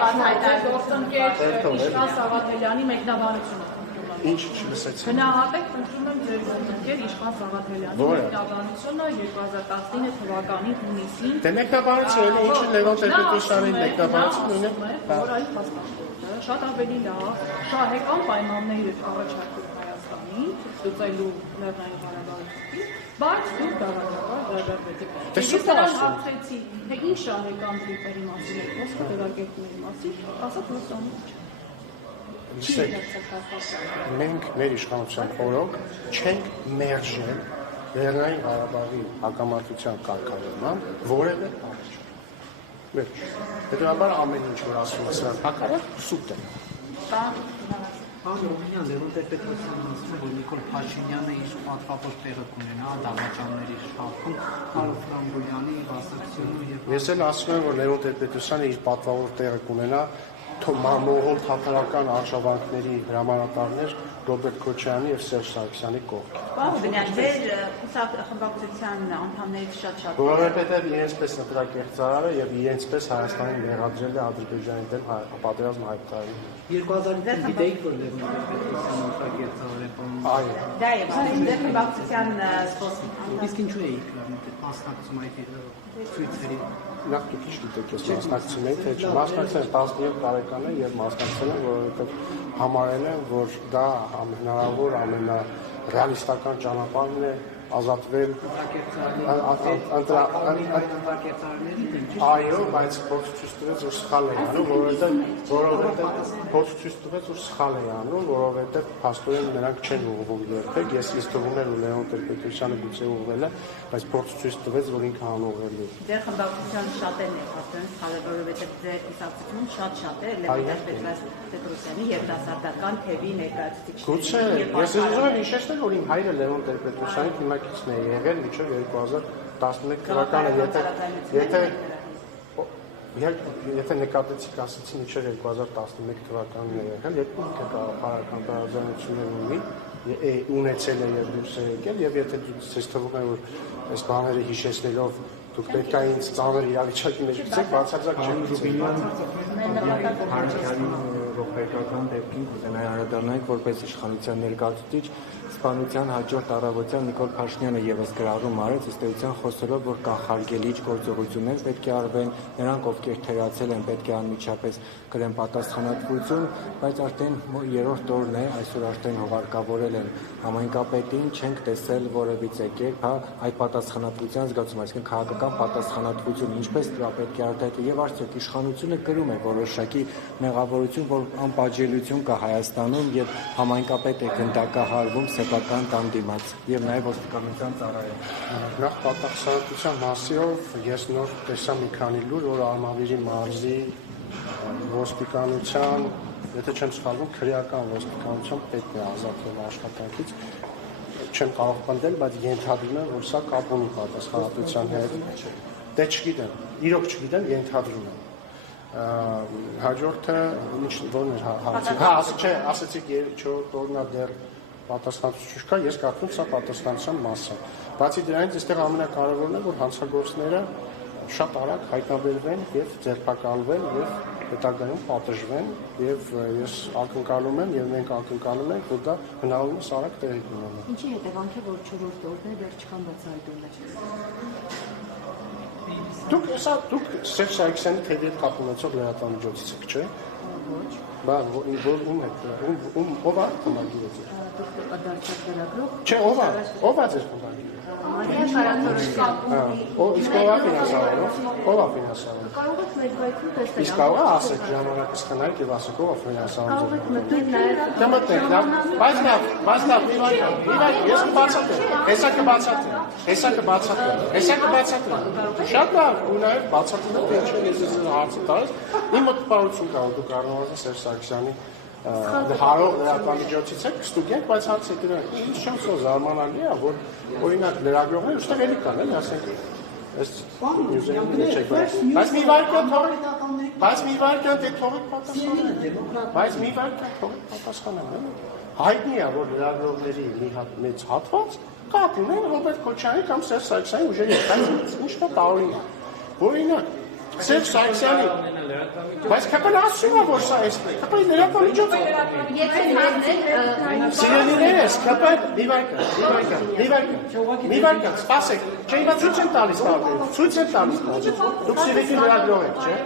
գործընկեր Իշխան Սաղաթելյանի մեկնաբանությունը։ Ինչ չլսեցի։ Գնահատեք խնդրում եմ ձեր գործընկեր Իշխան Սաղաթելյանի մեկնաբանությունը 2019 թվականի հունիսին։ Դե մեկնաբանությունը ինչը Լևոն Տեր-Պետրոսյանի մեկնաբանությունը որ այդ փաստաթղթը շատ ավելի լավ շահեկան պայմաններ առաջարկում Հայաստանին ստուգելու Լեռնային Ղարաբաղի, բայց դուք բավականաբար դժվարվեցիք։ Ես նրան հարցրեցի, թե ինչ շահեկան դեպքերի մասին է խոսքը դերակերպների մասին, ասաց որ սա Մենք մեր իշխանության օրոք չենք մերժել Լեռնային Ղարաբաղի հակամարտության կարգավորման որևէ առիթ։ Վերջ։ Հետևաբար ամեն ինչ որ ասում է սրան հակառակ սուտ է։ Պարոն Օմենյան, Լևոն Տեր-Պետրոսյանն ասում է, որ Նիկոլ Փաշինյանը իր պատվավոր տեղը կունենա դավաճանների շարքում, Կարլ Ֆրանգոլյանի բացակցությունը եւ Ես էլ ասում եմ, որ Լևոն Տեր-Պետրոսյանը իր պատվավոր տեղը կունենա մամողոլ թաթարական արշավանքների հրամանատարներ Ռոբերտ Քոչարյանի եւ Սերժ Սարգսյանի կողքին։ Պարոն Բնյան, ձեր խմբակցության անդամներից շատ Որովհետեւ իրենց պես նտրակեղծարարը եւ իրենց պես Հայաստանին մեղադրել է Ադրբեջանի դեմ պատերազմ հայտարարել։ 2000-ին գիտեիք, որ Լևոն Տեր-Պետրոսյանը նտրակեղծարար է բան։ Այո։ Դա է, ձեր խմբակցության Իսկ ինչու էիք մասնակցում այդ ցույցերի։ Նախ դուք ինչ գիտեք, ես մասնակցում եմ, թե չէ, մասնակցել եմ 17 տարեկան է եւ մասնակցել եմ, որովհետեւ համարել եմ, որ դա հնարավոր ամենառեալիստական ճանապարհն է ազատվել Այո, բայց փորձ ցույց տվեց, որ սխալ է անում, որովհետեւ փորձ ցույց տվեց, որ սխալ է անում, որովհետեւ փաստորեն նրանք չեն ուղղվում երբեք, ես թվում էր, որ Լևոն Տեր-Պետրոսյանը գուցե ուղղել է, բայց փորձ ցույց տվեց, որ ինքը անուղղել է։ Ձեր խմբակցության շատերն է ասում, որովհետեւ ձեր կուսակցությունում շատ է Լևոն Տեր-Պետրոսյանի երիտասարդական թևի ներկայացուցիչներ։ Գուցե, ես ուզում եմ հիշեցնել, որ իմ հայրը Լևոն Տեր-Պետրոսյանի թիմակիցն է եղել մինչև 2011 թվականը, եթե նկատեցիք ասեցի մինչև 2011 թվականն է եղել, երկու գաղափարական տարաձայնություններ ունեցել է եւ դուրս է եկել եւ եթե ցույց թվում է որ այս բաները հիշեցնելով դուք պետք է ինձ ծանր իրավիճակի մեջ գցեք, բացարձակ չեմ ռոպեական դեպքին կուզենայի անդրադառնալ որպես իշխանության ներկայացուցիչ սպանության հաջորդ առավոտյան Նիկոլ Փաշինյանը եւս գրառում արեց ըստ էության խոսելով որ կանխարգելիչ գործողություններ պետք է արվեն նրանք ովքեր թերացել են պետք է անմիջապես կրեն պատասխանատվություն բայց արդեն երրորդ օրն է այսօր արդեն հողարկավորել են համայնքապետին չենք տեսել որևիցե կերպ այդ պատասխանատվության զգացում այսինքն քաղաքական պատասխանատվություն ինչպես դա պետք է արտահայտել եւ արդյոք իշխանությունը կրում է որոշակի մեղավորություն որ անպատժելիություն կա Հայաստանում եւ համայնքապետ է գնդակահարվում սեփական տան դիմաց եւ նաեւ ոստիկանության ծառայում նախ պատասխանատվության մասով ես նոր տեսա մի քանի լուր որ Արմավիրի մարզի ոստիկանության եթե չեմ սխալվում քրեական ոստիկանության պետք է ազատվել աշխատանքից չեմ կարող պնդել բայց ենթադրում եմ որ սա կապ ունի պատասխանատվության հետ դե չգիտեմ իրոք չգիտեմ ենթադրում եմ հաջորդը ինչ ո՞րն էր հարցը ասեցիք 4 օրնա դեռ պատասխանատվություն չկա ես կարծում սա պատասխանատվության մաս է բացի դրանից այստեղ ամենակարևորն է որ հանցագործները շատ արագ հայտնաբերվեն եւ ձերբակալվեն եւ հետագայում պատժվեն եւ ես ակնկալում եմ եւ մենք ակնկալում ենք որ դա հնարավորինս արագ տեղի կունենա Ինչի հետևանք է որ 4-րդ օրն է դեռ չկան բացահայտումներ Դուք Սերժ Սարգսյանի թեւի հետ կապ ունեցող լրատվամիջոցից եք, չէ՞։ Ոչ։ Բա ում եք, ով է խմբագիրը ձեր։ Դուք դարձած լրագրող։ Չէ, ով է ձեր խմբագիրը։ Մարիա Շարատորյանը։ Իսկ ով է ֆինանսավորում։ Ով է ֆինանսավորում։ Կարող եք ներկայացնել տեսնել։ Իսկ կարող է ասեք ժամանակից խնայք եւ ասեք ով է ֆինանսավորում։ Կարող եք մտնել նաեւ։ Դե մտնեք, բայց լավ, ես կբացատրեմ։ Հեսա կբացատրեմ։ Շատ լավ, ու նաեւ բացատրեմ թե ինչ է ես հարցը տալիս։ Իմ մտածություն կա, դուք առնվազն Սերժ Սարգսյանի հարող լրատվամիջոցից եք կստուգենք, բայց հարցը դրանք ինչ չեմ սո զարմանալի է, որ օրինակ լրագրողներ ուստեղ էլի կան, էլի ասենք այս նյուզերին չեք բայց մի վարքյան դե թողեք պատասխանեն, հայտնի է, որ լրագրողների մի հատ մեծ հատված կապ ունեն Ռոբերտ Քոչարյանի կամ Սերժ Սարգսյանի ուժերի հետ, բայց ինչն է տարօրինակ, օրինակ Սերժ Սարգսյանի բայց ԿՊ-ն ասում է, որ սա էս ԿՊ-ի լրատվամիջոց է։ Սիրելիներս, ԿՊ-ը մի վարկան, սպասեք, չէ, հիմա ցույց եմ տալիս տարբերություն, ցույց եմ տալիս տարբերություն։ Դուք Սիրիկի լրագրող եք, չէ։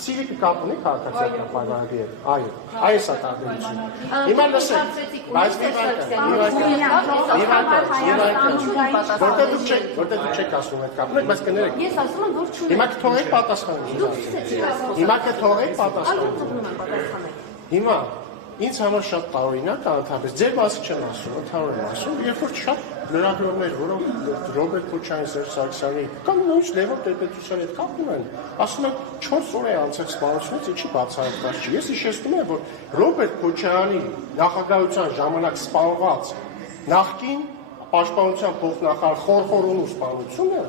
Սիրիկը կապ ունի քաղաքացիական պայմանագրի հետ։ Այո, այս է տարբերությունը։ Հիմա լսեք, բայց որտե դուք չեք ասում այդ կապը, բայց կներեք։ Ես ասում եմ, որ չունեք։ Հիմա կթողեք պատասխանը։ Հիմա կթողեք պատասխանը։ Հիմա ինձ համար շատ տարօրինակ է ընդհանրապես ձեր մասը չեմ ասում, ընդհանուր եմ ասում, երբ որ շատ լրագրողներ, որոնք Ռոբերտ Քոչարյանի, Սերժ Սարգսյանի կամ նույնիսկ Լևոն Տեր-Պետրոսյանի հետ կապ ունեն, ասում են 4 օր է անցել սպանությունից, ինչի բացահայտված չի։ Ես հիշեցնում եմ, որ Ռոբերտ Քոչարյանի նախագահության ժամանակ սպանված նախկին պաշտպանության փոխնախարար Խորխորունու սպանությունը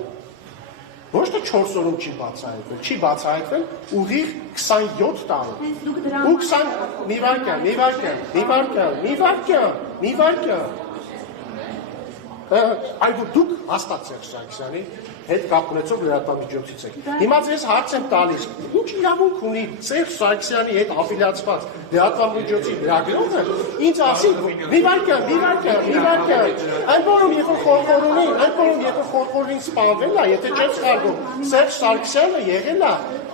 ոչ թե 4 օրում չի բացահայտվել, ուղիղ 27 տարի։ Ու 20 մի վարկյան։ Այ դուք հաստատ Սերժ Սարգսյանի հետ կապ ունեցող լրատվամիջոցից եք։ Հիմա ձեզ հարց եմ տալիս, ինչ իրավունք ունի Սերժ Սարգսյանի հետ աֆիլիացված լրատվամիջոցի լրագրողը ինձ ասի, մի վարկյան։ Այն բոլորում երբ որ Խորխորունին սպանվել է, եթե չեմ սխալվում, Սերժ Սարգսյանը եղել է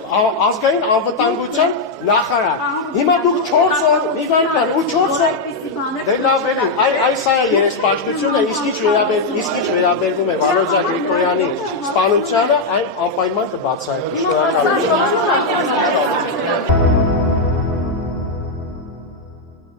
ազգային անվտանգության նախարար։ Հիմա դուք 4 օր մի վարկյան ու 4 օր դե լավ էլի, այս է երեսպաշտությունը, իսկ ինչ վերաբերվում է Վարոժա Գրիգորյանի սպանությանը, այն անպայման կբացահայտվի։ Շնորհակալություն։